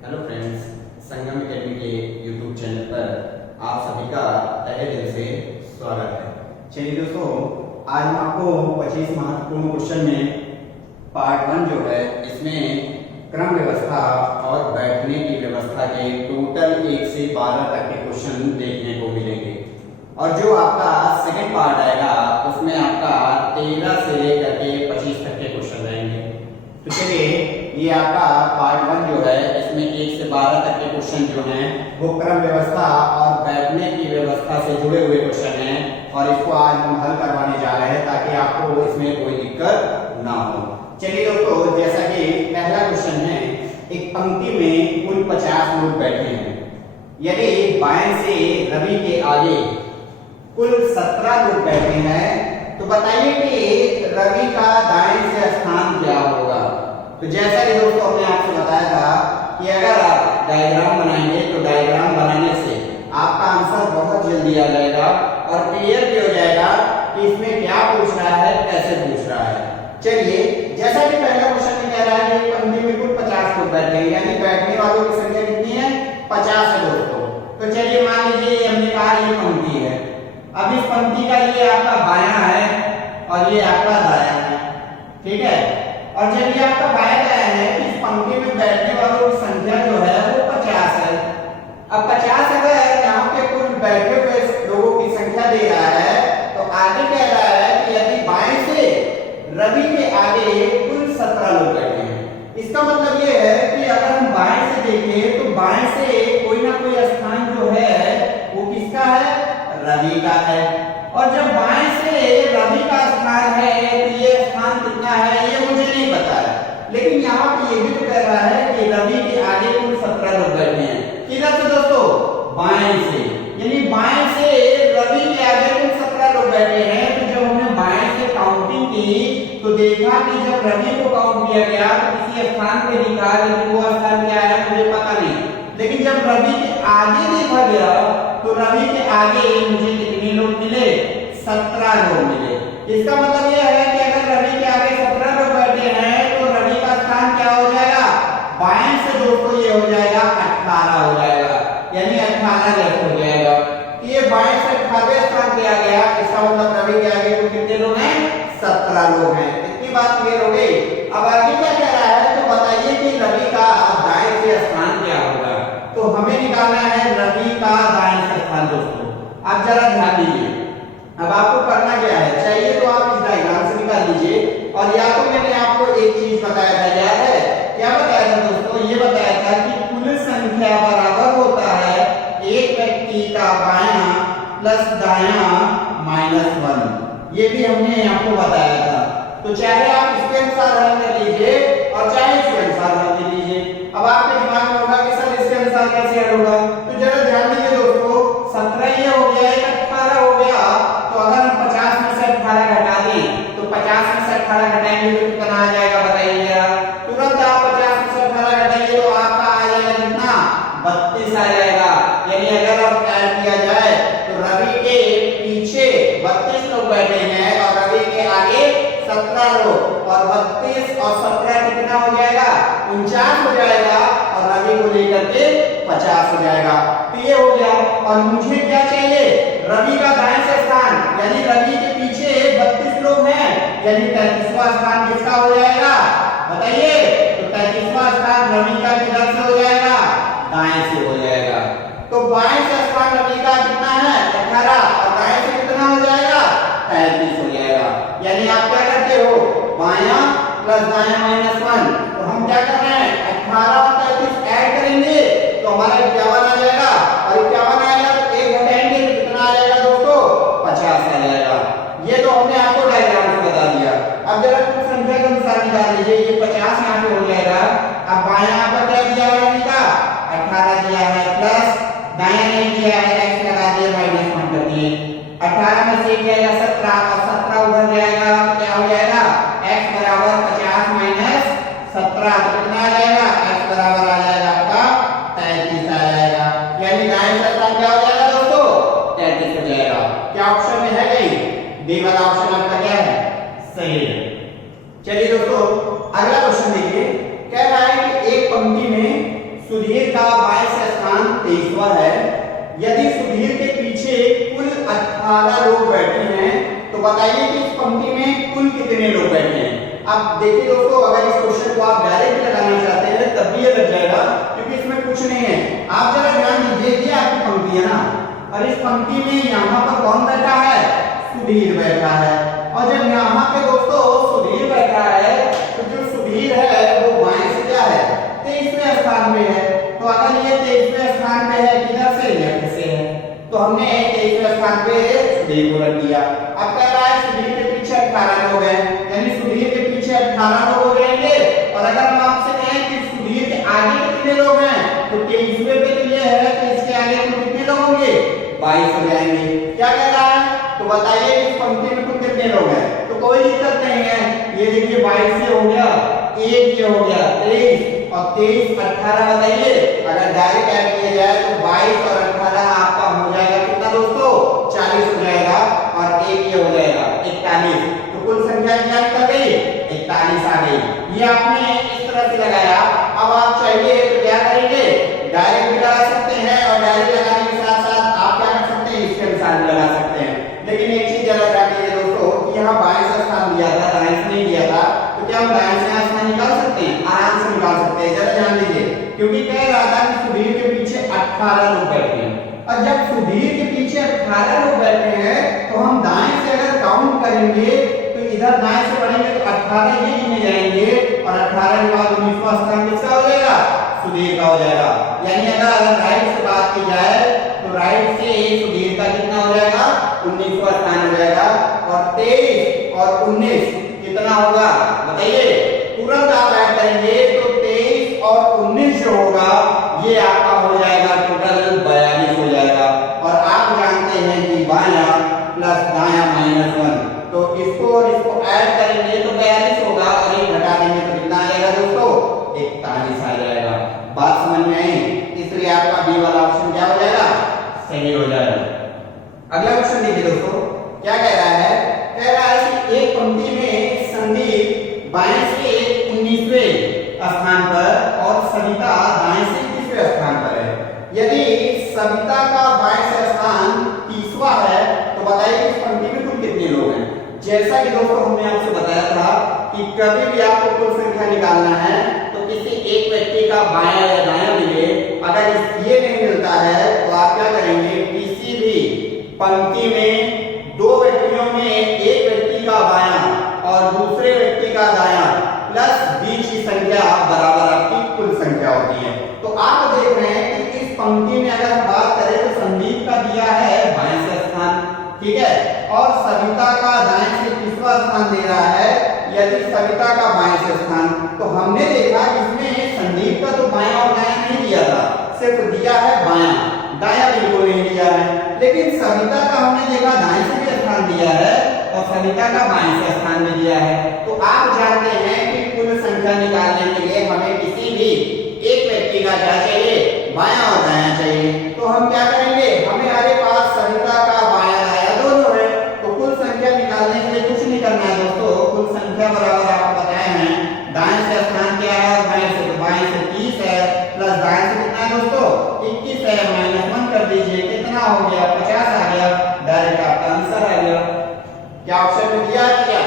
Hello friends, संगम academy के YouTube channel पर आप सभी का तहे दिल से स्वागत है। चलिए दोस्तों, आज हम आपको 25 महत्वपूर्ण क्वेश्चन में पार्ट 1 जो है इसमें क्रम व्यवस्था और बैठने की व्यवस्था के टोटल 1 से 12 तक के क्वेश्चन देखने को मिलेंगे। और जो आपका सेकंड पार्ट आएगा उसमें आपका 13 से लेकर के 25 तक के क्वेश्चन रहेंगे। तो चलिए, ये आपका पार्ट 1 जो है इसमें 1 से 12 तक के क्वेश्चन जो हैं वो क्रम व्यवस्था और बैठने की व्यवस्था से जुड़े हुए क्वेश्चन हैं और इसको आज हम हल करवाने जा रहे हैं ताकि आपको इसमें कोई दिक्कत ना हो। चलिए दोस्तों, जैसा कि पहला क्वेश्चन है, एक पंक्ति में कुल 50 लोग बैठे हैं। यदि बाएं से रवि के आगे कुल 17 लोग बैठे हैं तो बताइए कि रवि का दाएं से स्थान क्या होगा। तो जैसा कि दोस्तों हमने आपसे बताया था कि अगर आप डायग्राम बनाएंगे तो डायग्राम बनाने से आपका आंसर बहुत जल्दी आ जाएगा और क्लियर भी हो जाएगा कि इसमें क्या पूछ रहा है, कैसे पूछ रहा है। चलिए, जैसा कि पहला क्वेश्चन में कह रहा है कि पंक्ति में कुल 50 लोग बैठे हैं, यानी बैठने वालों की संख्या कितनी है? 50 है दोस्तों। तो चलिए मान लीजिए हमने कहा ये पंक्ति है। अब इस पंक्ति का ये आपका बायां है और ये आपका दायां है, ठीक है। और जब ये आपका बायां दायां है तो इस पंक्ति में बैठने वालों की संख्या जो है वो 50 है। अब 50 अगर यहाँ पे कुल बैठे हुए लोगों की संख्या दे रहा है तो आगे कह रहा है कि यदि बाएं से रवि के आगे कुल 17 लोग बैठे हैं। इसका मतलब ये है कि अगर हम बाएं से देखें तो बाएं से कोई ना कोई स्थान जो है वो किसका है? रवि का है। और जब बाएं से रवि का स्थान है तो ये स्थान कितना है ये मुझे नहीं पता है, लेकिन यहाँ पे ये भी तो कह रहा है कि रवि के आगे कुल 17 लोग बैठे हैं। किधर से दोस्तों? बाएं से, यानी बाएं से रवि के आगे कुल 17 लोग बैठे हैं। तो जब हमने बाएं से काउंटिंग की तो देखा कि जब रवि को काउंट किया गया तो किसी स्थान पे दिखा, लेकिन वो स्थान क्या है मुझे पता नहीं। लेकिन जब रवि के आगे देखा गया तो रवि के आगे मुझे कितने लोग मिले? 17 लोग मिले। इसका मतलब यह है कि अगर रवि के आगे 17 लोग बैठे हैं तो रवि का स्थान क्या हो जाएगा? बाएं से दोस्तों ये हो जाएगा 18 हो जाएगा, यानी 18 लेफ्ट हो जाएगा। ये बाएं से 18वें स्थान पे आ गया। इसका मतलब रवि के आगे कुल कितने लोग हैं? 17 लोग हैं। इतनी बात क्लियर हो गई। अब आगे क्या कह रहा है तो बताइए कि रवि का दाएं से स्थान क्या होगा। तो हमें निकालना है रवि का दाएं से स्थान। दोस्तों आप जरा ध्यान दीजिए, अब आपको करना क्या है, चाहिए तो आप इस डायग्राम से निकाल लीजिए। और या तो मैंने आपको एक चीज बताया था, याद है क्या बताया था दोस्तों? ये बताया था कि कुल संख्या बराबर होता है एक व्यक्ति का बायां प्लस दायां माइनस 1। ये भी हमने आपको बताया था। तो चाहे आप इसके अनुसार हल कर लीजिए और चाहे इसके अनुसार हल कर लीजिए। अब आपके दिमाग में होगा कि सर इसके अनुसार कैसे हल होगा। तो जरा ध्यान दीजिए दोस्तों, 17 ये हो गया, 18 हो गया। तो अगर हम 50 में से 18 घटा दें तो 50 में से 18 घटाएंगे तो कितना आ जाएगा बताइए जरा। तुरंत आप 50 में से 18 घटाइए तो आपका आ जाएगा कितना? 32 आ जाएगा। यानी अगर अब ऐड किया जाए तो रवि के पीछे 32 लोग बैठे हैं और रवि के आगे 17 लोग, और 32 और 17 कितना हो जाएगा? 49 हो जाएगा। और रवि को लेकर के 50 हो जाएगा। तो ये हो गया। और मुझे क्या चाहिए? रवि का दाएं से स्थान, यानी रवि के पीछे 32 लोग हैं, यानी 33वां स्थान किसका हो जाएगा बताइए। तो 33वां स्थान रवि का किधर से हो जाएगा? दाएं से हो जाएगा। तो बाएं से स्थान रवि का कितना है? 18, और दाएं से कितना हो जाएगा? 33 हो जाएगा। यानी आप क्या करते हो? बायां प्लस दायां माइनस 1। तो हम क्या कर रहे हैं? 18 और 33 ऐड करेंगे तो हमारा 51 आ जाएगा। और 51 आएगा तो 1 घटाएंगे तो कितना आ जाएगा दोस्तों? 50 आ जाएगा। ये तो हमने आपको डायग्राम से बता दिया। अब जरा कुछ संख्या के अनुसार निकाल लीजिए। ये 50 यहाँ पे हो जाएगा। अब बायां यहाँ पर क्या दिया है रवि का? 18 दिया है, प्लस दायां नहीं दिया है, x लगा दिए, माइनस 1 कर दिए। 18 में से जाएगा 17 और 17 उधर जाएगा तो क्या हो जाएगा? x बराबर 50 माइनस 17 तो कितना आ जाएगा? x बराबर आ जाएगा आपका 33 आ जाएगा। यानी दाएं से स्थान क्या हो जाएगा दोस्तों? 33 हो जाएगा। क्या ऑप्शन में है? नहीं, डी वाला ऑप्शन आपका क्या है? सही है। चलिए दोस्तों, अगला क्वेश्चन देखिए। कह रहा है कि एक पंक्ति में सुधीर का बाएं से स्थान 23वां है। यदि सुधीर के पीछे कुल 18 लोग बैठे हैं तो बताइए कि इस पंक्ति में कुल कितने लोग बैठे हैं। अब देखिए दोस्तों, अगर इस क्वेश्चन को आप डायरेक्ट लगाना चाहते हैं तब भी ये लग जाएगा, क्योंकि इसमें कुछ नहीं है। आप जरा ध्यान दीजिए, ये आपकी पंक्ति है ना, और इस पंक्ति में यहाँ पर कौन बैठा है, सुधीर बैठा है। और जब यहाँ पे दोस्तों सुधीर बैठा है तो जो सुधीर है वो बाएं से क्या है, 23वें स्थान पे है। तो अगर ये 23वें स्थान पे है, किधर से, लेफ्ट से है, तो हमने 23वें स्थान पे सुधीर को रख दिया। अब कह रहा है सुधीर के पीछे 18 लोग हैं, यानी सुधीर के पीछे 18 लोग हो जाएंगे। और अगर हम आपसे कहें कि सुधीर के आगे कितने लोग हैं, तो 23वें पे तो ये है कि इसके आगे कुल कितने लोग होंगे, 22 हो जाएंगे। क्या कह रहा है, तो बताइए इस पंक्ति में कुल कितने लोग हैं। तो कोई दिक्कत नहीं है, ये देखिए 22 से हो गया, एक ये हो गया 23, और 23 18 बताइए, अगर डायरेक्ट ऐड किया जाए तो 22 और 18 आपका हो जाएगा कितना दोस्तों, 40 हो जाएगा, और एक ये हो जाएगा 41। तो कुल संख्या क्या निकल गई, 41 आ गई। ये आपने इस तरह से लगाया। अब आप चाहिए तो क्या करेंगे, डायरेक्ट भी लगा सकते हैं, और डायरेक्ट लगाने के साथ साथ आप क्या कर सकते हैं, इसके अनुसार भी लगा सकते हैं। लेकिन एक चीज जरा ध्यान दीजिए दोस्तों कि यहाँ बाएं से स्थान दिया था, दाएं से नहीं दिया था, तो क्या हम दाएं से स्थान निकाल सकते हैं, आराम से निकाल सकते हैं। जरा ध्यान दीजिए, क्योंकि कह रहा था कि सुधीर के पीछे 18 लोग बैठे हैं, और जब सुधीर के पीछे 18 लोग बैठे हैं तो हम दाएं से अगर काउंट करेंगे तो इधर दाएं से पढ़ेंगे तो 18 ये गिने जाएंगे, और 18 के बाद 19वां स्थान किसका हो जाएगा, सुधीर का हो जाएगा। यानी अगर राइट से बात की जाए तो राइट से सुधीर का कितना हो जाएगा, 19वां स्थान हो जाएगा, और 23 और 19 कितना होगा बताइए। तुरंत आप ऐड करेंगे तो 23 और 19 जो होगा ये आपका हो जाएगा टोटल 42 हो जाएगा। और आप जानते हैं कि बायां प्लस दायां -1, तो इसको और इसको ऐड करेंगे तो 42 होगा, और एक घटा देंगे तो कितना आ जाएगा दोस्तों, 41 आ जाएगा। बात समझ में आई, इसलिए आपका बी वाला ऑप्शन क्या हो जाएगा, सही हो जाएगा। अगला क्वेश्चन देखिए दोस्तों, क्या कह रहा है, कह रहा है कि एक पंक्ति में संदीप बाएं से 19वें स्थान पर और सविता दाएं से 21वें स्थान पर है। यदि सविता का बाएं से स्थान 30वां है तो बताइए इस पंक्ति में कुल कितने लोग हैं। जैसा कि दोस्तों हमने आपसे बताया था कि कभी भी आपको कुल संख्या निकालना है तो किसी एक व्यक्ति का बायां या दायां मिले, अगर ये नहीं मिलता है तो आप क्या करेंगे, किसी भी पंक्ति में दो व्यक्तियों में एक व्यक्ति का बायां और दूसरे व्यक्ति का दायां प्लस बीच की संख्या बराबर आपकी कुल संख्या होती है। तो आप देख रहे हैं कि इस पंक्ति में अगर हम बात करें तो संदीप का दिया है बाएं से स्थान, ठीक है, और सविता का दाएं से 30वां स्थान दे रहा है। यदि सविता का बाएं से स्थान, तो हमने देखा इसमें संदीप का तो बायां और दायां नहीं दिया था, सिर्फ दिया है बायां, दायां बिल्कुल नहीं दिया है। लेकिन सविता का हमने देखा दाएं से भी स्थान दिया है और सविता का बाएं से स्थान भी दिया है। तो आप जानते हैं कि कुल संख्या निकालने के लिए हमें किसी भी एक व्यक्ति का क्या चाहिए, बायां और दायां चाहिए। तो हम क्या करेंगे, हमारे पास सविता का बायां दायां दोनों है, तो कुल संख्या निकालने के लिए कुछ नहीं करना है दोस्तों। कुल संख्या बराबर आपको बताए हैं, दाएं से स्थान क्या है, बाएं से 30 है, प्लस दाएं से कितना है दोस्तों, 21 है, -1 कर दीजिए, कितना हो गया, 50 आ गया। डायरेक्ट आपका आंसर आ गया। क्या ऑप्शन में दिया क्या,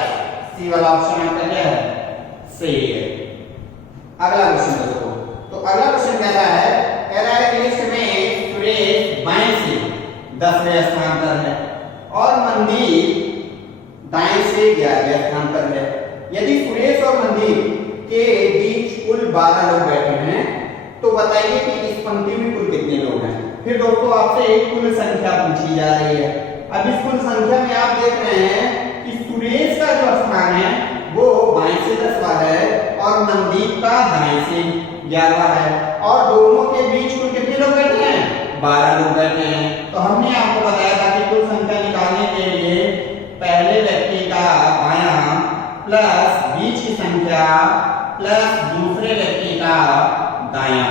सी वाला ऑप्शन आपका क्या है, सही है। अगला क्वेश्चन दोस्तों, तो अगला क्वेश्चन कह रहा है लिस्ट में सुरेश बाएं से 10वें स्थान पर है और मनदीप दाएं से 11वें स्थान पर है। यदि सुरेश और मनदीप के बीच कुल 12 लोग बैठे हैं तो बताइए कि इस पंक्ति में कुल कितने लोग हैं। फिर दोस्तों आपसे कुल संख्या पूछी जा रही है। अब इस कुल संख्या में आप देख रहे हैं कि सुरेश का जो स्थान है वो बाएं से 10वां है और मनदीप का दाएं से 11वां है, और दोनों के बीच कुल कितने लोग बैठे हैं, 12 लोग बैठे हैं। तो हमने आपको बताया था कि कुल संख्या निकालने के लिए पहले व्यक्ति का बायां प्लस बीच की संख्या प्लस दूसरे व्यक्ति का दायां,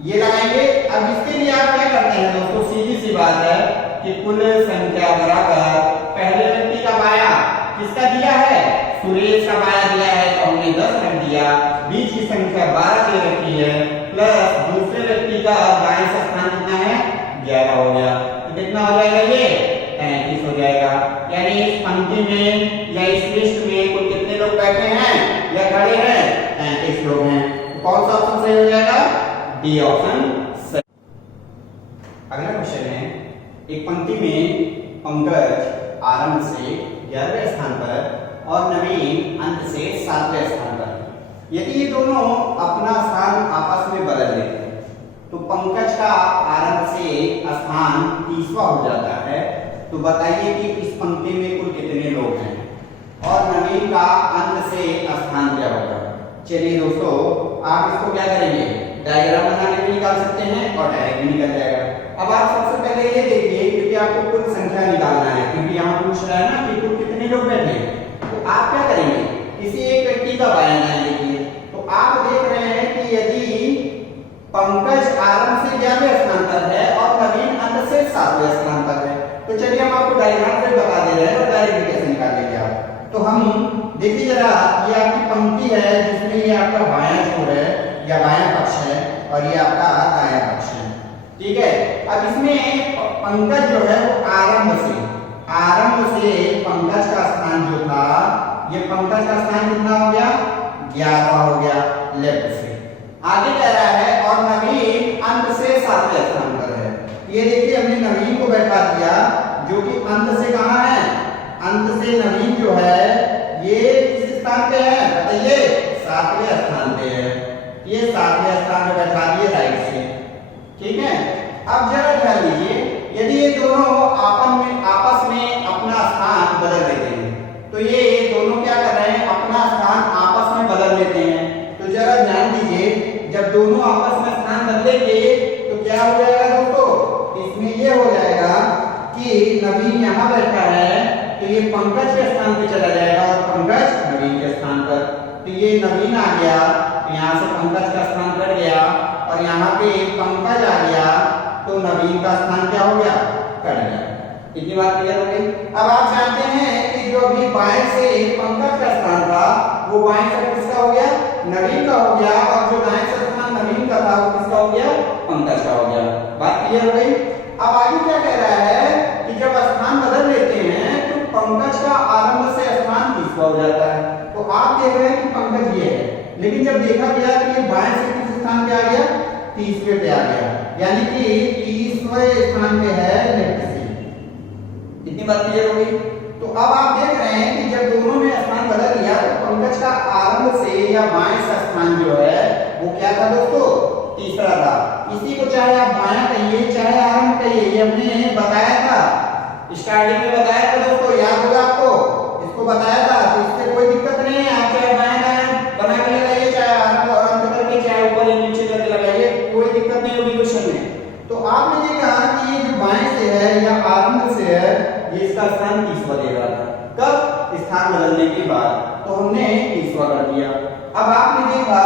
ये लगाएंगे। अब इसके लिए आप क्या करते हैं दोस्तों, सीधी सी बात है कि कुल संख्या बराबर पहले व्यक्ति का बायां किसका दिया है, सुरेश का बायां दिया है तो हमने 10 रख दिया, बीच की संख्या 12 दे रखी है, प्लस कौन सा ऑप्शन सही हो जाएगा? डी ऑप्शन सही। अगला क्वेश्चन है, एक पंक्ति में पंकज आरंभ से 11वें स्थान पर और नवीन अंत से 7वें स्थान पर। यदि ये दोनों अपना स्थान आपस में बदल लेते हैं तो पंकज का आरंभ से स्थान 30वां हो जाता है। तो बताइए कि इस पंक्ति में कुल कितने लोग हैं और नवीन का अंत से स्थान क्या होगा। चलिए दोस्तों, आप इसको क्या करेंगे, डायग्राम बना के भी निकाल सकते हैं और डायरेक्ट भी निकल जाएगा। अब आप सबसे पहले ये देखिए, क्योंकि आपको कुल संख्या निकालना है, क्योंकि यहाँ पूछ रहा है ना कि कुल कितने लोग बैठे हैं, तो आप क्या करेंगे, किसी एक व्यक्ति का बायां दायां देखिए। तो आप देख रहे हैं कि यदि पंकज आरंभ से 11वें स्थान पर है और नवीन अंत से 7वें स्थान पर है, तो चलिए हम आपको डायग्राम से बता दे रहे हैं और डायरेक्ट कैसे निकालेंगे आप। तो हम देखिए जरा, ये आपकी पंक्ति है जिसमें ये आपका बायां छोर है या बायां पक्ष है और ये आपका दायां पक्ष है, ठीक है। अब इसमें पंकज जो है वो आरंभ से पंकज का स्थान जो था, ये पंकज का स्थान कितना हो गया, 11वां हो गया लेफ्ट से। आगे कह रहा है और नवीन अंत से 7वें स्थान पर है। ये देखिए हमने नवीन को बैठा दिया जो कि अंत से कहां है, अंत से नवीन जो है ये किस स्थान पे है बताइए, 7वें स्थान पे है। ये 7वें स्थान पे बैठा दिए राइट से, ठीक है। अब जरा ध्यान दीजिए, यदि ये दोनों आपस में अपना स्थान बदल लेते हैं, तो ये दोनों क्या कर रहे हैं, अपना स्थान आपस में बदल लेते हैं। तो जरा ध्यान दीजिए, जब दोनों आपस में स्थान बदलेंगे तो क्या हो जाएगा दोस्तों, इसमें ये हो जाएगा कि नवीन यहाँ बैठा है तो ये पंकज के स्थान पे चला जाएगा और पंकज नवीन के स्थान पर। तो ये नवीन आ गया, तो यहाँ से पंकज का स्थान कट गया और यहाँ पे पंकज आ गया तो नवीन का स्थान क्या हो गया, कट गया। इतनी बात क्लियर हो गई। अब आप जानते हैं कि जो अभी बाएं से पंकज का स्थान था वो बाएं से किसका हो गया, नवीन का हो गया, और जो दाएं से स्थान नवीन का था वो किसका हो गया, पंकज का हो गया। बात क्लियर हो गई। अब आगे क्या कह रहा है कि जब स्थान बदल लेते हैं तो पंकज का आरंभ से स्थान 30वां हो जाता है। तो आप देख रहे हैं कि पंकज ये है, लेकिन जब देखा गया कि ये बाएं से किस स्थान पे आ गया, 30वें पे आ गया, यानी कि 30वें स्थान पे है लेफ्ट से। इतनी बात क्लियर हो गई। तो अब आप देख रहे हैं कि जब दोनों ने स्थान बदल लिया तो पंकज का आरंभ से या बाएं से स्थान जो है वो क्या था दोस्तों, तीसरा था। इसी को चाहे आप बायां कहिए चाहे आरंभ कहिए, ये हमने बताया था, स्टार्टिंग में बताया था दोस्तों, याद होगा आपको, इसको बताया था। तो इससे कोई दिक्कत नहीं है, आप चाहे बायां दायां बना के लगाइए, चाहे आरंभ और अंत करके, चाहे ऊपर या नीचे करके लगाइए, कोई दिक्कत नहीं होगी क्वेश्चन में। तो आपने देखा कि ये जो बाएं से है या आरंभ से है, ये इसका स्थान 30वां दे रहा था। कब, स्थान बदलने के बाद, तो हमने 30वां कर दिया। अब आपने देखा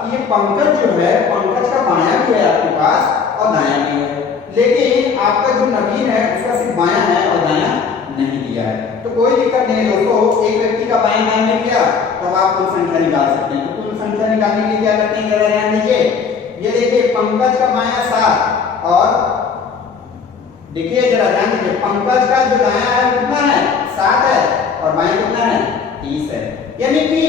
कि ये पंकज जो है, पंकज का बायां भी है आपके पास और दायां भी है, लेकिन आपका जो नवीन है उसका सिर्फ बायां है और दायां नहीं दिया है। तो कोई दिक्कत नहीं है दोस्तों, एक व्यक्ति का बायां दायां मिल गया तो आप कुल संख्या निकाल सकते हैं। तो कुल संख्या निकालने के लिए क्या करते हैं, जरा ध्यान दीजिए। ये देखिए पंकज का बायां 7 और देखिए जरा ध्यान दीजिए, पंकज का जो दायां है कितना है, 7 है और बायां कितना है, 30 है। यानी कि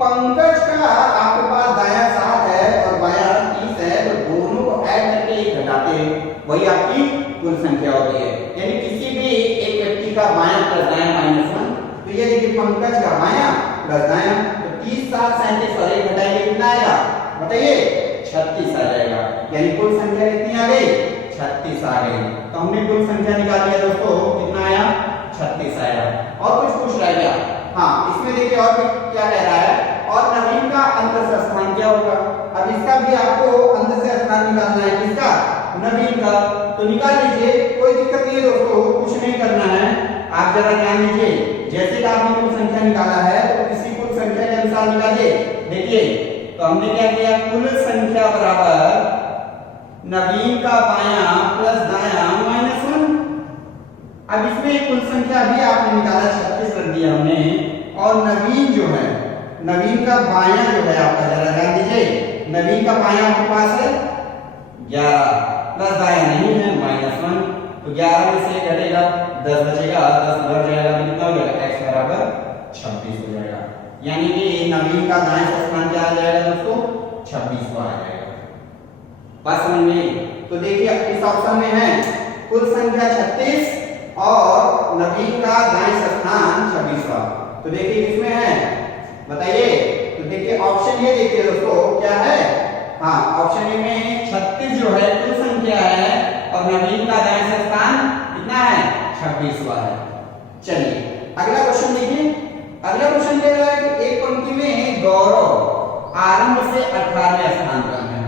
पंकज का आपके पास दायां 7 है और बायां 30 है, तो दोनों को ऐड करके एक घटाते हैं, वही आपकी कुल संख्या होती है। यानी किसी भी एक व्यक्ति का बायां प्लस दायां -1, तो ये देखिए पंकज का बायां प्लस दायां, तो 30 7 37 और एक घटाएंगे कितना आएगा बताइए, 36 आ जाएगा। यानी कुल संख्या कितनी आ गई, 36 आ गई। तो हमने कुल संख्या निकाल लिया दोस्तों, कितना आया, 36 आया। और कुछ पूछ रहा है क्या, हाँ इसमें देखिए और क्या कह रहा है, और नवीन का अंत से स्थान क्या होगा। अब इसका भी आपको अंत से स्थान निकालना है, किसका, नवीन का। तो निकाल लीजिए, कोई दिक्कत नहीं है दोस्तों, कुछ नहीं करना है। आप जरा ध्यान दीजिए, जैसे कि आपने कुल संख्या निकाला है तो इसी कुल संख्या के अनुसार निकालिए। देखिए तो हमने क्या किया, कुल संख्या बराबर नवीन का बायां प्लस दायां -1। अब इसमें कुल संख्या भी आपने निकाला 36 रख दिया हमने, और नवीन जो है, नवीन का बायां जो है आपका, जरा ध्यान दीजिए, नवीन का बायां आपके पास है 11 प्लस दायां नहीं है -1, तो 11 में से घटेगा 10 बचेगा, 10 बढ़ जाएगा तो कितना हो जाएगा, x बराबर 26 हो जाएगा। यानी कि नवीन का दाएं से स्थान क्या आ जाएगा दोस्तों, 26वां आ जाएगा। बात समझ में आई? तो देखिए इस ऑप्शन में है कुल संख्या 36 और नवीन का दाएं स्थान 26वां। तो देखिए किसमें है बताइए। तो देखिए ऑप्शन ये देखिए दोस्तों क्या है, हाँ ऑप्शन ए में 36 जो है कुल संख्या है और नवीन का दाएं स्थान कितना है 26वां है। चलिए अगला क्वेश्चन देखिए। अगला क्वेश्चन कह रहा है कि एक पंक्ति में गौरव आरंभ से 18वें स्थान पर है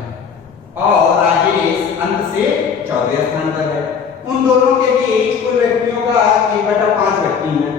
और राजेश अंत से 14वें स्थान पर है। उन दोनों के बीच कुल व्यक्तियों का 1/5 व्यक्ति है।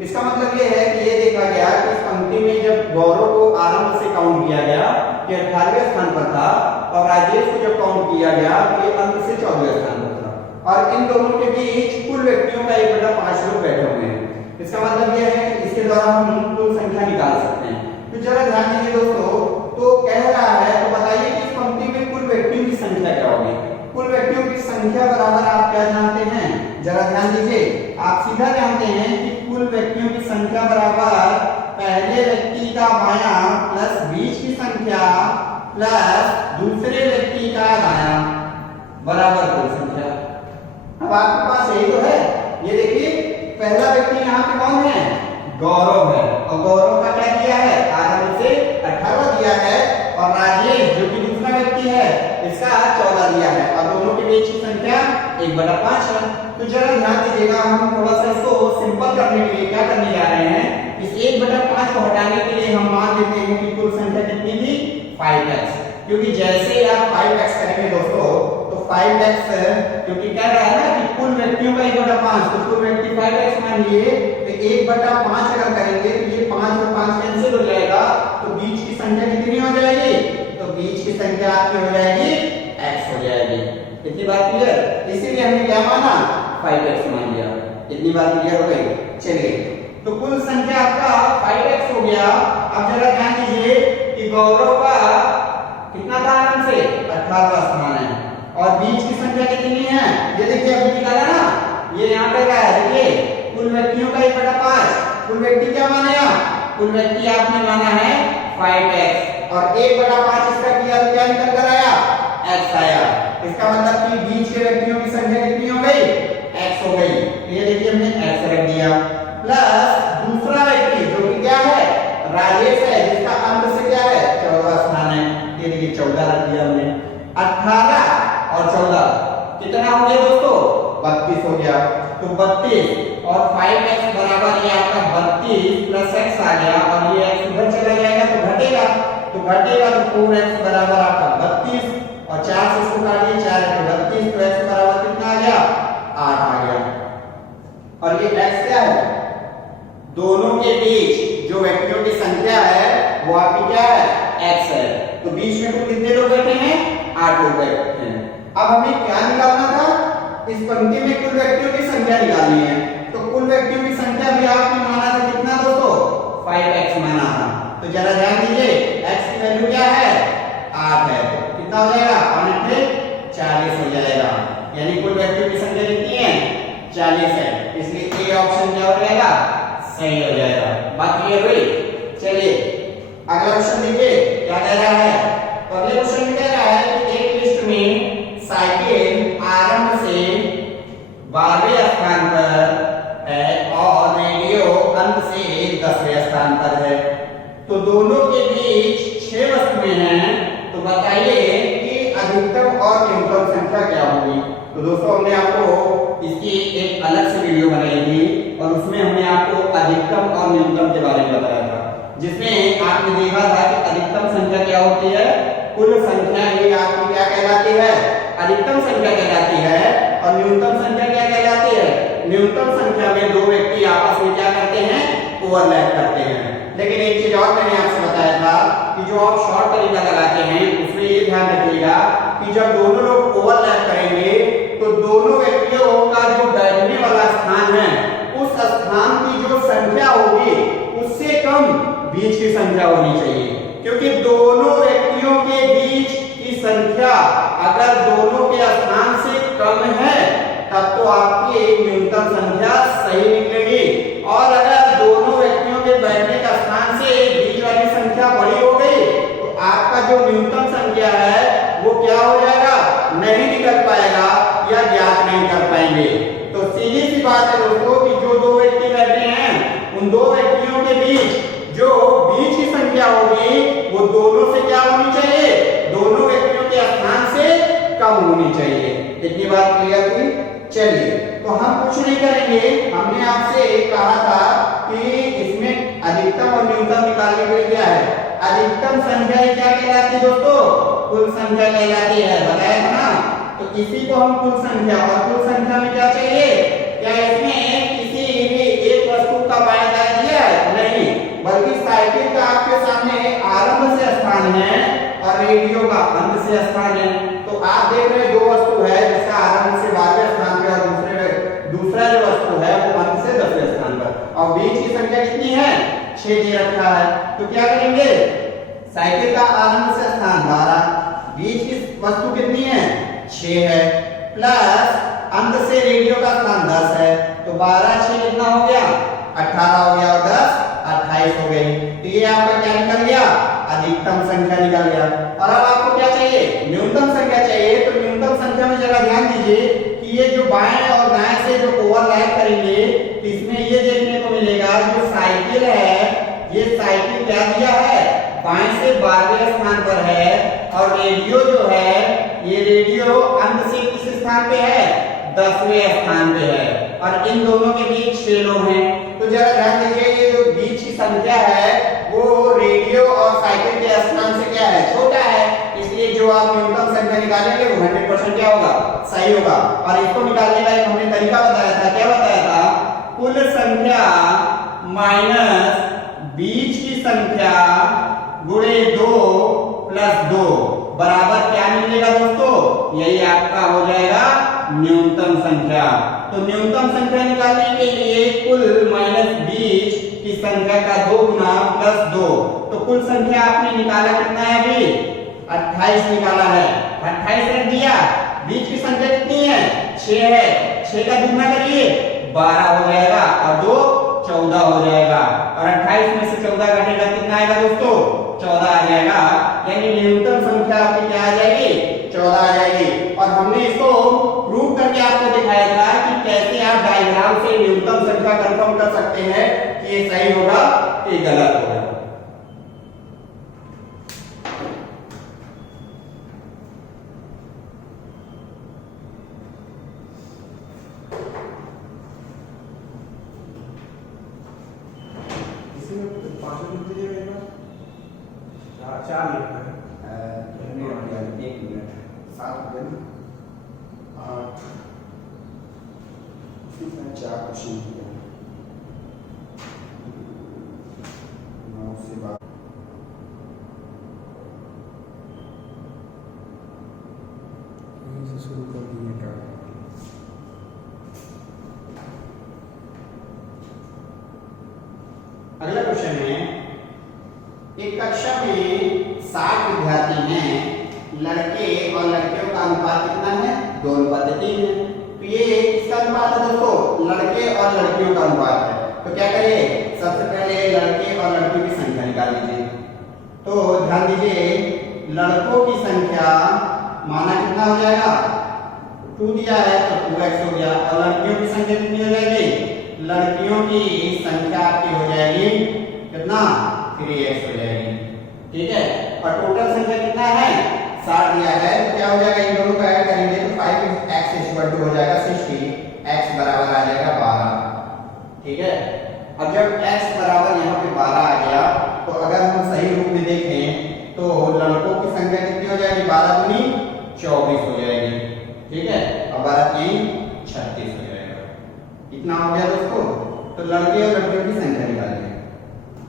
इसका मतलब ये है कि ये देखा गया कि इस पंक्ति में जब गौरव को आरंभ से काउंट किया गया कि 18वें स्थान पर था और राजेश को जब काउंट किया गया तो ये अंत से 14वें स्थान पर था और इन दोनों के बीच कुल व्यक्तियों का 1/5 लोग बैठे हुए हैं। इसका मतलब यह है कि इसके द्वारा हम कुल संख्या निकाल सकते हैं। तो जरा ध्यान दीजिए दोस्तों, तो कह रहा है तो बताइए कि इस पंक्ति में कुल व्यक्तियों की संख्या क्या होगी। कुल व्यक्तियों की संख्या बराबर आप क्या जानते हैं, जरा ध्यान दीजिए। आप सीधा जानते हैं कि कुल व्यक्तियों की संख्या बराबर पहले व्यक्ति का बायां प्लस बीच की संख्या प्लस दूसरे व्यक्ति का दायां बराबर कुल संख्या। अब आपके पास यही तो है, ये देखिए पहला व्यक्ति यहाँ पे कौन है गौरव है और गौरव का क्या दिया है आरंभ से 18 दिया है और राजेश जो कि दूसरा व्यक्ति है इसका 14 दिया है और दोनों के बीच की संख्या 1/5 है। तो जरा ध्यान दीजिएगा, हम थोड़ा सा इसको सिंपल करने के लिए क्या करने जा रहे हैं, इस 1/5 को हटाने के लिए हम मान लेते हैं कि कुल संख्या कितनी थी 5x, क्योंकि जैसे ही आप 5x करेंगे दोस्तों तो 5x क्योंकि क्या रहा है ना कि कुल व्यक्तियों का 1/5 तो कुल व्यक्ति 5x मान लिए तो 1/5 अगर करेंगे तो ये 5 और 5 कैंसिल हो जाएगा तो बीच की संख्या कितनी हो जाएगी, तो बीच की संख्या आपकी हो जाएगी x हो जाएगी। इतनी बात क्लियर, इसीलिए हमने क्या माना 5x मान लिया। इतनी बात क्लियर हो गई। चलिए तो कुल संख्या आपका 5x हो गया। अब जरा ध्यान दीजिए कि गौरव का कितना था आरंभ से 18वां स्थान है और बीच की संख्या कितनी है ये देखिए अभी निकाला ना, ये यहाँ पे क्या है देखिए कुल व्यक्तियों का 1/5। कुल व्यक्ति क्या मानेगा, कुल व्यक्ति आपने माना है 5x और 1/5 इसका किया तो क्या निकल कर आया x आया। इसका मतलब कि बीच के व्यक्तियों की संख्या कितनी हो गई x हो गई। ये देखिए हमने x रख दिया प्लस दूसरा व्यक्ति जो कि क्या है राजेश है जिसका अंत से क्या है 14वां स्थान है। ये देखिए 14 रख दिया हमने। 18 और 14 कितना हो गया दोस्तों 32 हो गया। तो 32 और 5x बराबर ये आपका 32 प्लस x आ गया और ये x उधर चला जाएगा तो घटेगा तो 4x बराबर आपका 32 और 4 से इसको काटिए 4 है 32 तो x बराबर कितना आ गया 8 आ गया। और ये x क्या है, दोनों के बीच जो व्यक्तियों की संख्या है वो आपकी क्या है x है। तो बीच में कुल कितने लोग बैठे हैं 8 लोग बैठे हैं। अब हमें क्या निकालना था, इस पंक्ति में कुल व्यक्तियों की संख्या निकालनी है। तो कुल व्यक्तियों की संख्या भी आपने माना था कितना दोस्तों 5x माना था। तो जरा ध्यान दीजिए x की वैल्यू क्या है 8 है तो कितना हो जाएगा 8 से 40 हो जाएगा, यानी कुल व्यक्तियों की संख्या कितनी है 40 है। इसलिए ए ऑप्शन क्या हो जाएगा सही हो जाएगा। बात क्लियर हुई। चलिए अगला क्वेश्चन देखिए क्या कह रहा है। तो अगले क्वेश्चन में कह रहा है कि एक लिस्ट में साइकिल आरंभ से 12वें स्थान पर है और रेडियो अंत से 10वें स्थान पर है। तो दोनों के बीच 6 वस्तुएं हैं। तो बताइए कि अधिकतम और न्यूनतम संख्या क्या होगी। तो दोस्तों हमने आपको इसकी एक अलग से वीडियो बनाई थी और उसमें हमने आपको अधिकतम और न्यूनतम के बारे में बताया था, जिसमें आपने देखा था कि अधिकतम संख्या क्या होती है, कुल संख्या ये आपकी क्या कहलाती है अधिकतम संख्या कहलाती है और न्यूनतम संख्या क्या कहलाती है, न्यूनतम संख्या में दो व्यक्ति आपस में क्या करते हैं ओवरलैप करते हैं। लेकिन एक चीज और मैंने आपसे बताया था कि जो आप शॉर्ट तरीका लगाते हैं उसमें ये ध्यान रखिएगा कि जब दोनों लोग ओवरलैप करेंगे तो दोनों व्यक्तियों का जो बैठने वाला स्थान है उस स्थान की जो संख्या होगी उससे कम बीच की संख्या होनी चाहिए, क्योंकि दोनों व्यक्तियों के बीच की संख्या अगर दोनों के स्थान से कम है तब तो आपकी न्यूनतम संख्या सही निकलेगी, और अगर दोनों व्यक्तियों के बैठने का स्थान से बीच वाली संख्या बड़ी हो गई तो आपका जो न्यूनतम संख्या है वो क्या हो जाएगा, नहीं निकल पाएगा या ज्ञात नहीं कर पाएंगे। तो सीधी सी बात है दोस्तों कि जो दो व्यक्ति बैठे हैं उन दो व्यक्तियों के बीच जो बीच की संख्या होगी वो दोनों से क्या होनी चाहिए, दोनों व्यक्तियों के स्थान से कम होनी चाहिए। इतनी बात क्लियर हुई। चलिए तो हम कुछ नहीं करेंगे, हमने आपसे कहा था कि इसमें अधिकतम और न्यूनतम निकालने के लिए क्या है, अधिकतम संख्या क्या कहलाती है दोस्तों, कुल संख्या कहलाती है, बताया था ना। तो इसी को हम कुल संख्या, और कुल संख्या में क्या चाहिए, क्या इसमें किसी भी एक वस्तु का पायदार दिया है, नहीं, बल्कि साइकिल का आपके सामने आरंभ से स्थान है और रेडियो का अंत से स्थान है। तो आप देख रहे हैं दो वस्तु है जिसका आरंभ से 12वें स्थान पे और दूसरा जो वस्तु है वो अंत से 10वें स्थान पर, और बीच की संख्या कितनी है, 6 दे रखा है। तो क्या करेंगे, साइकिल का आरंभ से स्थान 12, बीच की वस्तु कितनी है, 6 है, प्लस अंत से रेडियो का स्थान 10 है। तो 12 6 कितना हो गया, 18 हो गया, और 10 28 हो गई। तो ये आपका क्या निकल गया, अधिकतम संख्या निकल गया। और अब आपको क्या चाहिए, न्यूनतम संख्या चाहिए। तो न्यूनतम संख्या में जरा ध्यान दीजिए कि ये जो बाएं और दाएं से जो ओवरलैप करेंगे इसमें ये देखने को मिलेगा, जो साइकिल है ये साइकिल क्या दिया है, बाएं से 12वें स्थान पर है, और रेडियो जो है ये रेडियो अंत से किस स्थान पे है, 10वें स्थान पे है, और इन दोनों के बीच 6 लोग हैं। तो जरा ध्यान दीजिए ये जो बीच की संख्या है वो रेडियो और साइकिल के स्थान से क्या है, छोटा है, इसलिए जो आप न्यूनतम संख्या निकालेंगे वो 100% क्या होगा, सही होगा। और इसको निकालने का एक हमने तरीका बताया था, क्या बताया था, कुल संख्या माइनस बीच की संख्या गुणे 2 प्लस 2 बराबर क्या मिलेगा दोस्तों, यही आपका हो जाएगा न्यूनतम संख्या। तो न्यूनतम संख्या निकालने के लिए कुल माइनस बीच की संख्या का 2 गुना प्लस 2, तो कुल संख्या आपने निकाला कितना है, अभी 28 निकाला है, 28 रख दिया। बीच की संख्या कितनी है, 6 है, 6 का दुगना करिए 12 हो जाएगा, और 2 14 हो जाएगा, और 28 में से 14 घटेगा कितना आएगा दोस्तों, 14 आ जाएगा। यानी न्यूनतम संख्या आपकी क्या आ जाएगी, 14 आ जाएगी। और हमने इसको प्रूव करके आपको दिखाया था कि कैसे आप डायग्राम से न्यूनतम संख्या कंफर्म कर सकते हैं कि ये सही होगा कि गलत होगा। शुरू कर दिए का अगला क्वेश्चन है, एक कक्षा में 60 विद्यार्थी हैं, लड़के और लड़कियों का अनुपात कितना है, 2:3 है। तो ये किसका अनुपात है दोस्तों, लड़के और लड़कियों का अनुपात है। तो क्या करिए, सबसे पहले लड़के और लड़कियों की संख्या निकाल लीजिए। तो ध्यान दीजिए, लड़कों की संख्या माना कितना हो जाएगा, 2 दिया है तो 2x हो गया, और लड़कियों की संख्या कितनी हो जाएगी, लड़कियों की संख्या आपकी हो जाएगी कितना, 3x हो जाएगी, ठीक है। और टोटल संख्या कितना है, 60 दिया है, तो क्या हो जाएगा, इन दोनों को ऐड करेंगे तो 5x हो जाएगा 60, x बराबर आ जाएगा 12, ठीक है। अब जब x बराबर यहाँ पे 12 आ गया, तो अगर हम सही रूप में देखें तो लड़कों की संख्या कितनी हो जाएगी, 12 दूनी 24 हो जाएगी, ठीक है, और 12 3 36 हो जाएगा। इतना हो गया दोस्तों। तो लड़के और लड़कियों की संख्या निकालिए।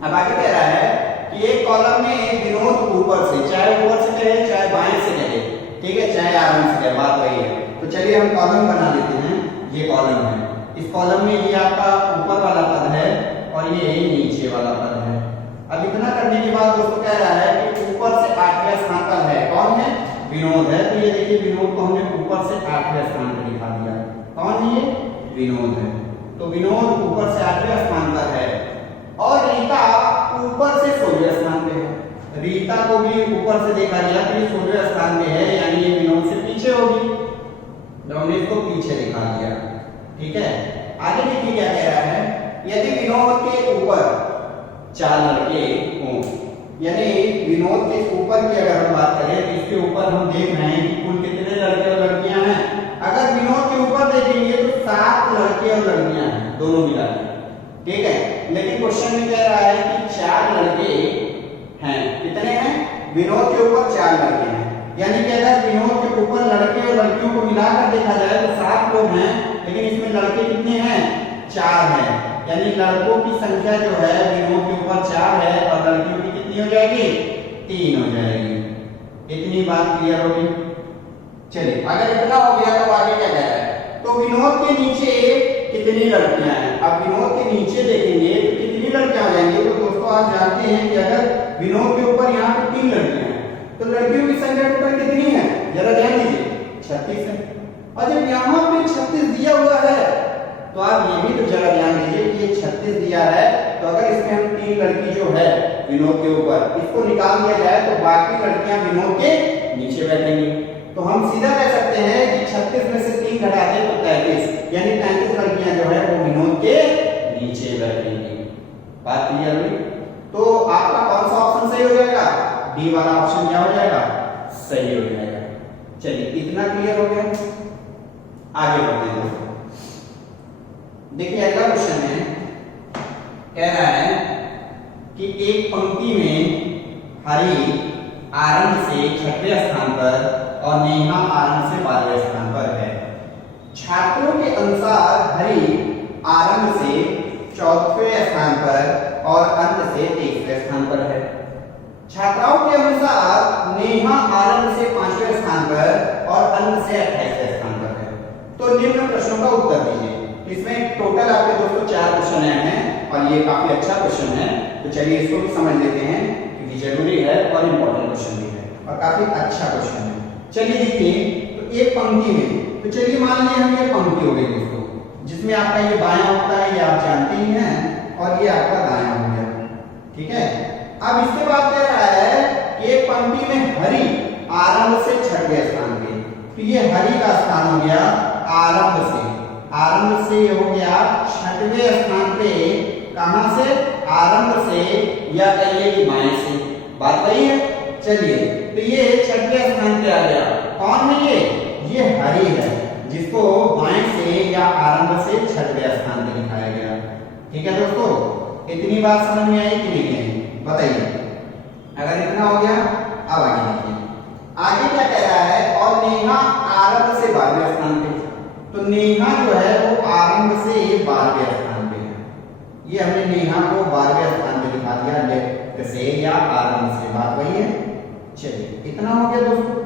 अब आगे कह रहा है कि एक कॉलम में विनोद ऊपर से, चाहे ऊपर से कहे चाहे बाएं से कहे, ठीक है, चाहे आराम से कहे, बात वही है। तो चलिए हम कॉलम बना लेते हैं, ये कॉलम है, इस कॉलम में ये आपका ऊपर वाला पद है और ये नीचे वाला पद है। अब इतना करने के बाद दोस्तों कह रहा है कि ऊपर से 8वें स्थान पर है, कौन है, विनोद है। तो ये देखिए विनोद को हमने ऊपर से 8वें स्थान पर दिखा दिया, कौन है ये, विनोद है। तो विनोद ऊपर से 8वें स्थान पर है, और रीता ऊपर से 16वें स्थान पे है। रीता को भी ऊपर से देखा गया तो ये 16वें स्थान पे है, यानी ये विनोद से पीछे होगी, तो हमने इसको पीछे दिखा दिया। ठीक है, आगे देखिए क्या कह रहा है। यदि विनोद के ऊपर 4 लड़के हों, यानी विनोद के ऊपर की अगर हम बात करें तो इसके ऊपर हम देख रहे हैं कि कुल कितने लड़के और लड़कियां हैं। अगर विनोद के ऊपर देखेंगे तो 7 लड़के और लड़कियां हैं दोनों मिला के। ठीक है, लेकिन क्वेश्चन में कह रहा है कि 4 लड़के हैं। कितने हैं? विनोद के ऊपर 4 लड़के हैं, यानी कि अगर विनोद के ऊपर लड़के और लड़कियों को मिलाकर देखा जाए तो 7 लोग हैं, लेकिन इसमें लड़के कितने हैं? 4 हैं, यानी लड़कों की संख्या जो है विनोद के ऊपर 4 है और लड़कियों की कितनी हो जाएगी? 3 हो जाएगी। इतनी बात क्लियर होगी। चलिए, अगर इतना हो गया तो आगे क्या कह रहा है? तो विनोद के नीचे कितनी लड़कियां हैं? अब विनोद के नीचे देखेंगे तो कितनी लड़कियां आ जाएंगी? तो दोस्तों आप जानते हैं कि अगर विनोद के ऊपर यहाँ पे 3 लड़कियां हैं तो लड़कियों की संख्या टोटल कितनी है? जरा ध्यान दीजिए, 36 है। और जब यहाँ पे 36 दिया हुआ है तो आप ये भी तो जरा ध्यान दीजिए कि ये 36 दिया है, तो अगर इसमें हम 3 लड़की जो है विनोद के ऊपर इसको निकाल दिया जाए तो बाकी लड़कियां विनोद के नीचे बैठेंगी। तो हम सीधा कह सकते हैं कि 36 में से 3 घटा दें तो 33, यानी 33 लड़कियां जो है वो विनोद के नीचे बैठेंगी। बात क्लियर हुई? तो आपका कौन सा ऑप्शन सही हो जाएगा? डी वाला ऑप्शन क्या हो जाएगा? सही हो जाएगा। चलिए, इतना क्लियर हो गया। आगे बढ़ते हैं दोस्तों। देखिए अगला क्वेश्चन है, कह रहा है कि एक पंक्ति में हरि आरंभ से 6वें स्थान पर और नेहा आरंभ से 12वें स्थान पर है। छात्रों के अनुसार हरि आरंभ से 4वें स्थान पर और अंत से 23वें स्थान पर है। छात्राओं के अनुसार नेहा आरंभ से 5वें स्थान पर और अंत से 28वें स्थान पर है। तो निम्न प्रश्नों का उत्तर दीजिए। इसमें टोटल आपके दोस्तों 4 क्वेश्चन हैं और ये काफी अच्छा क्वेश्चन है, तो चलिए इसको भी समझ लेते हैं क्योंकि जरूरी है और इंपॉर्टेंट क्वेश्चन भी है और काफी अच्छा क्वेश्चन है। चलिए देखिए, तो एक पंक्ति में, तो चलिए मान लीजिए हम ये पंक्ति हो गई दोस्तों, जिसमें आपका ये बायां होता है, ये आप जानते ही हैं, और ये आपका दायां हो गया। ठीक है, अब इसके बाद कह रहा है कि एक पंक्ति में हरि आरंभ से 6वें स्थान पे, तो ये हरि का स्थान हो गया आरंभ से। आरंभ से ये हो गया 6वें स्थान पे, कहां से? आरंभ से, या कहिए कि बाएं से। बात वही है। चलिए, तो ये 6वें स्थान पे आ गया। कौन है ये हरि है, जिसको बाएं से या आरंभ से 6वें स्थान पे दिखाया गया। ठीक है दोस्तों, इतनी बात समझ में आई कि नहीं आई? बताइए। अगर इतना हो गया, अब आगे देखिए। आगे क्या कह रहा है? और नेहा आरंभ से 12वें स्थान पे, तो नेहा जो है वो आरंभ से 12वें स्थान पे है। ये हमने नेहा को 12वें स्थान पे दिखा दिया, लेफ्ट से या आरंभ से। बात वही है। चलिए, इतना हो गया दोस्तों।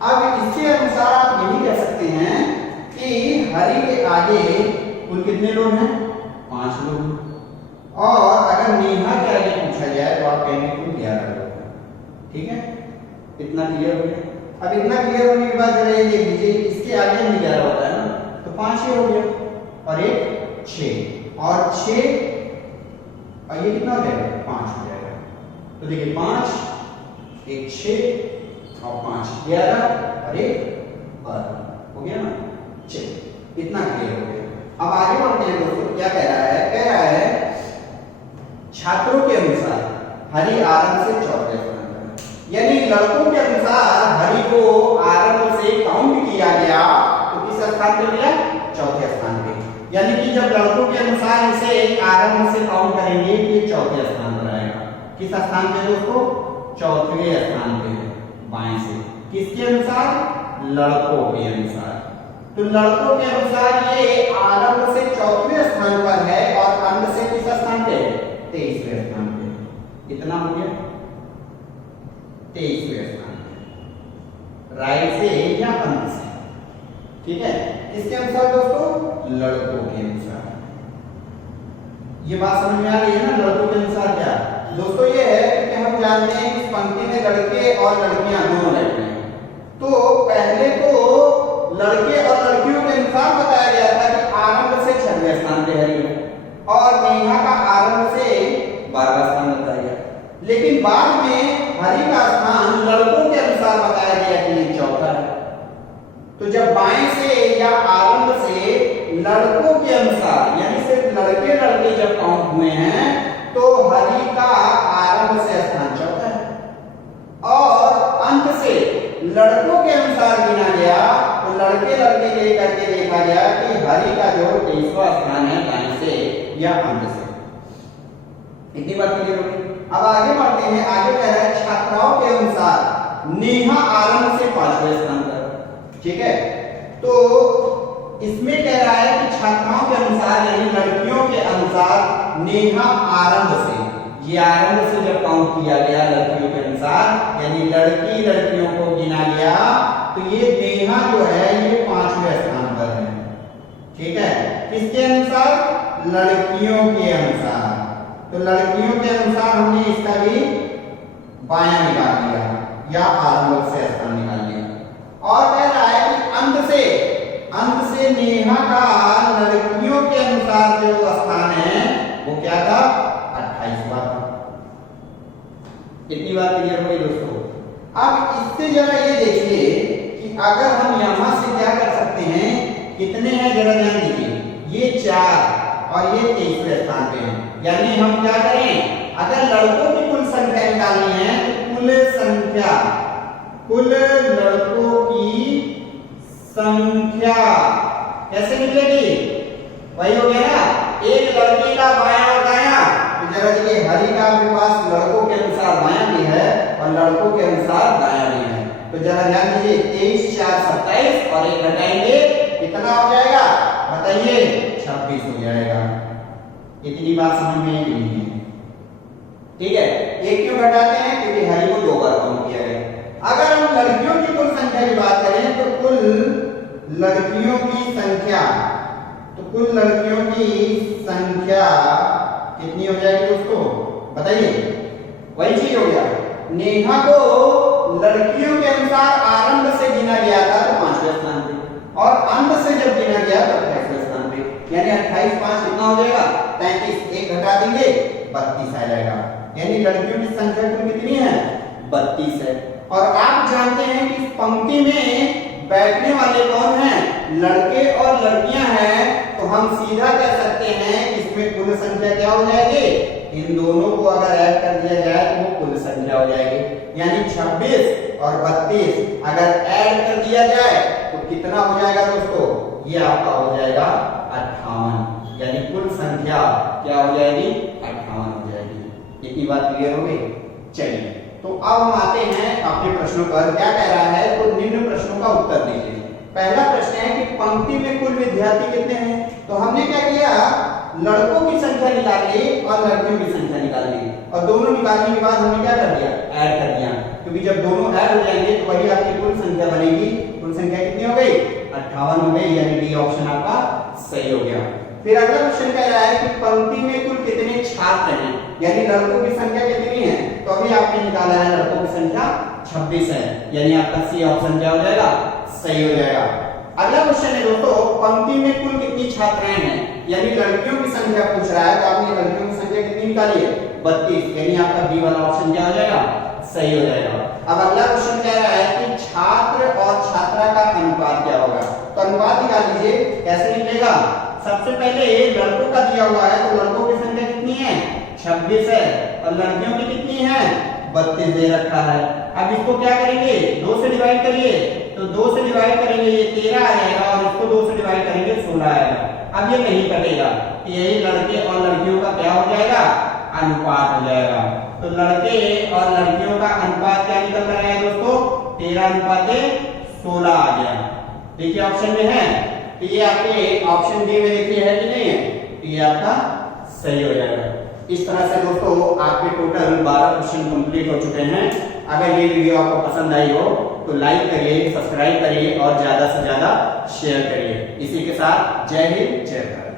अब इसके अनुसार आप यही कह सकते हैं कि हरि के आगे कुल कितने लोग हैं? 5 लोग। और अगर नेहा के आगे पूछा जाए तो आप कहेंगे कुल 11 लोग। ठीक है, इतना क्लियर हो गया। अब इतना क्लियर होने के बाद जरा ये देख लीजिए, इसके आगे में 11 होता है ना, तो 5 ही हो गया और एक 6 और 6 और ये कितना हो जाएगा? 5 हो जाएगा। तो देखिए 5, एक 6 और 5 11 और एक 12 हो गया ना। चलिए, इतना क्लियर हो गया। अब आगे बढ़ते हैं दोस्तों। क्या कह रहा है? कह रहा है छात्रों के अनुसार हरि आरंभ से 4वें स्थान पर, यानी लड़कों के अनुसार हरि को आरंभ से काउंट किया गया तो किस स्थान पे मिला? 4वें स्थान पे। यानी कि जब लड़कों के अनुसार इसे आरंभ से काउंट करेंगे तो ये 4वें स्थान पर आएगा। किस स्थान पे दोस्तों? 4वें स्थान पे, बाएं से। किसके अनुसार? लड़कों के अनुसार। तो लड़कों के अनुसार ये आरंभ से 4वें स्थान पर है और अंत से किस स्थान पे? 23वें स्थान पे। इतना हो गया। 23वें स्थान पे, राइट से या अंत से। ठीक है, इसके अनुसार दोस्तों लड़कों के अनुसार। ये बात समझ में आ रही है ना? लड़कों के अनुसार क्या दोस्तों? ये है कि हम जानते हैं कि इस पंक्ति में लड़के और लड़कियां दोनों बैठे हैं, तो पहले तो लड़के और लड़कियों के अनुसार बताया गया था कि आरंभ से 6वें स्थान पे हरि है और नेहा का आरंभ से 12वां स्थान बताया गया। लेकिन बाद में बताया गया कि ये चौथा है। तो जब बाएं से या आरंभ से लड़कों के अनुसार यानी सिर्फ लड़के लड़के जब काउंट हुए हैं तो हरि का आरंभ से स्थान चौथा है, और अंत से लड़कों के अनुसार गिना गया तो लड़के लड़के लेकर के देखा गया कि हरि का जो 23वां स्थान है दाएं से या अंत से। इतनी बात क्लियर हो गई। अब आगे बढ़ते हैं। आगे कह रहा है छात्राओं के अनुसार नेहा आरंभ से 5वें स्थान पर। ठीक है, तो इसमें कह रहा है कि छात्राओं के अनुसार यानी लड़कियों के अनुसार नेहा आरंभ से, ये आरंभ से जब काउंट किया गया लड़कियों के अनुसार यानी लड़की लड़कियों को गिना गया तो ये नेहा जो है ये 5वें स्थान पर है। ठीक है, किसके अनुसार? लड़कियों के अनुसार। तो लड़कियों के अनुसार हमने इसका भी बायां निकाल लिया या आरंभ से स्थान निकाल लिया। और कह रहा है कि अंत से नेहा का लड़कियों के अनुसार जो स्थान है वो क्या था? 28वां था। इतनी बात क्लियर हो गई दोस्तों। अब इससे जरा ये देखिए कि अगर हम यहां से क्या कर सकते हैं, कितने हैं जरा ध्यान दीजिए, ये 4 और ये 23वें स्थान पे हैं। यानी हम क्या करें, अगर लड़कों की कुल संख्या निकालनी है तो कुल लड़कों की संख्या कैसे निकलेगी? वही हो गया ना, एक लड़की का बायां और दायां। तो जरा देखिए हरि का आपके पास लड़कों के अनुसार बायां भी है और लड़कों के अनुसार दायां भी है। तो जरा ध्यान दीजिए 23 4 27 और 1 घटाएंगे कितना हो जाएगा बताइए? 26 हो जाएगा। इतनी बात समझ में नहीं है। ठीक है, एक क्यों घटाते हैं? क्योंकि हरि को 2 बार काउंट किया गया। अगर हम लड़कियों की कुल संख्या की बात करें तो कुल लड़कियों की संख्या कितनी हो जाएगी दोस्तों बताइए? वही चीज हो गया, नेहा को लड़कियों के अनुसार आरंभ से गिना गया था तो 5वें स्थान पे, और अंत से जब गिना गया तो 28वें स्थान पे। यानी 28 5 कितना हो जाएगा? 33। 1 घटा देंगे 32 आ जाएगा। यानी लड़कियों की संख्या कुल कितनी है? 32 है। और आप जानते हैं कि इस पंक्ति में बैठने वाले कौन हैं? लड़के और लड़कियां हैं। तो हम सीधा कह सकते हैं कि इसमें कुल संख्या क्या हो जाएगी? इन दोनों को अगर ऐड कर दिया जाए तो वो कुल संख्या हो जाएगी। यानी 26 और 32 अगर ऐड कर दिया जाए तो कितना हो जाएगा दोस्तों? ये आपका हो जाएगा 58। यानी कुल संख्या क्या हो जाएगी? 58 हो जाएगी। इतनी बात क्लियर हो गई? चलिए, तो अब हम आते हैं अपने प्रश्नों पर। क्या कह रहा है? तो निम्न प्रश्नों का उत्तर दीजिए। पहला प्रश्न है कि पंक्ति में कुल विद्यार्थी कितने हैं? तो हमने क्या किया, लड़कों की संख्या निकाल ली और लड़कियों की संख्या निकाल ली, और दोनों निकालने के बाद हमने क्या कर दिया? ऐड कर दिया। क्योंकि जब दोनों ऐड हो जाएंगे तो वही आपकी कुल संख्या बनेगी। कुल संख्या कितनी हो गई? 58 हो गई। यानी डी ऑप्शन आपका सही हो गया। फिर अगला क्वेश्चन कह रहा है कि पंक्ति में कुल कितने छात्र हैं? यानी लड़कों की संख्या कितनी है? तो अभी आपने निकाला है लड़कों की संख्या 26 है। यानी आपका सी ऑप्शन क्या हो जाएगा? सही हो जाएगा। अगला क्वेश्चन है दोस्तों, पंक्ति में कुल कितनी छात्राएं हैं? यानी लड़कियों की संख्या पूछ रहा है, तो आपने लड़कियों की संख्या कितनी निकाली है? 32। यानी आपका बी वाला ऑप्शन क्या हो जाएगा? सही हो जाएगा। अब अगला क्वेश्चन कह रहा है कि छात्र और छात्रा का अनुपात क्या होगा? तो अनुपात निकाल लीजिए। कैसे निकलेगा? सबसे पहले लड़कों का दिया हुआ है, तो लड़कों की संख्या कितनी है? 26 है, और लड़कियों की कितनी है? 32 दे रखा है। अब इसको क्या करेंगे? 2 से डिवाइड करिए। तो 2 से डिवाइड करेंगे ये 13 आ जाएगा, और इसको 2 से डिवाइड करेंगे 16 आएगा। अब ये नहीं कटेगा, यही लड़के और लड़कियों का क्या हो जाएगा? अनुपात हो जाएगा। तो लड़के और लड़कियों का अनुपात क्या निकल कर आया दोस्तों? 13:16 आ गया। देखिए ऑप्शन में है, तो ये आपके ऑप्शन बी में देखिए है कि नहीं है? तो ये आपका सही हो जाएगा। इस तरह से दोस्तों आपके टोटल 12 क्वेश्चन कंप्लीट हो चुके हैं। अगर ये वीडियो आपको पसंद आई हो तो लाइक करिए, सब्सक्राइब करिए और ज्यादा से ज्यादा शेयर करिए। इसी के साथ जय हिंद, जय भारत।